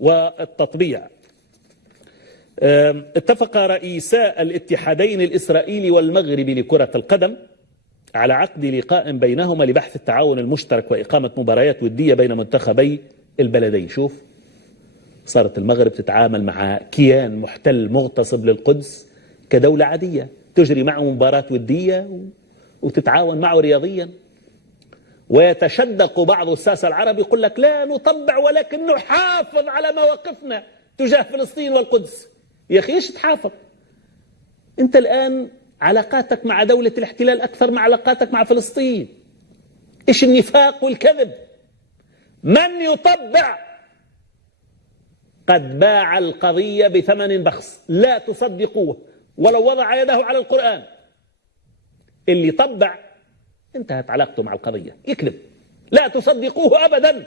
والتطبيع. اتفق رئيسا الاتحادين الإسرائيلي والمغربي لكرة القدم على عقد لقاء بينهما لبحث التعاون المشترك وإقامة مباريات ودية بين منتخبي البلدين. شوف، صارت المغرب تتعامل مع كيان محتل مغتصب للقدس كدولة عادية، تجري معه مباراة ودية وتتعاون معه رياضيا. ويتشدق بعض الساسة العرب يقول لك لا نطبع ولكن نحافظ على مواقفنا تجاه فلسطين والقدس. يا أخي إيش تحافظ؟ أنت الآن علاقاتك مع دولة الاحتلال أكثر من علاقاتك مع فلسطين. إيش النفاق والكذب؟ من يطبع قد باع القضية بثمن بخس، لا تصدقوه ولو وضع يده على القرآن. اللي طبع انتهت علاقته مع القضية، يكذب، لا تصدقوه أبدا.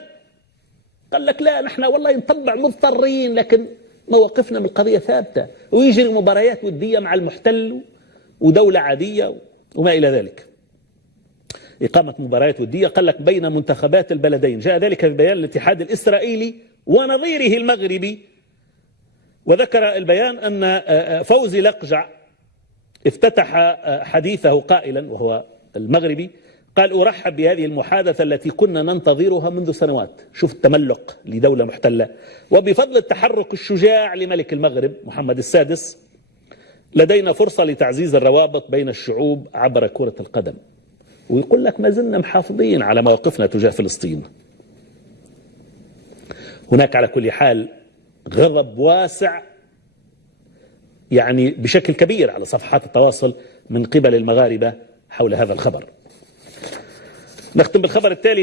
قال لك لا نحن والله نطبع مضطرين لكن مواقفنا من القضية ثابتة، ويجري مباريات ودية مع المحتل ودولة عادية وما إلى ذلك. إقامة مباريات ودية قال لك بين منتخبات البلدين، جاء ذلك في بيان الاتحاد الإسرائيلي ونظيره المغربي. وذكر البيان أن فوزي لقجع افتتح حديثه قائلا، وهو المغربي، قال أرحب بهذه المحادثة التي كنا ننتظرها منذ سنوات. شوف التملق لدولة محتلة. وبفضل التحرك الشجاع لملك المغرب محمد السادس لدينا فرصة لتعزيز الروابط بين الشعوب عبر كرة القدم. ويقول لك ما زلنا محافظين على مواقفنا تجاه فلسطين. هناك على كل حال غضب واسع يعني بشكل كبير على صفحات التواصل من قبل المغاربة حول هذا الخبر. نختم بالخبر التالي.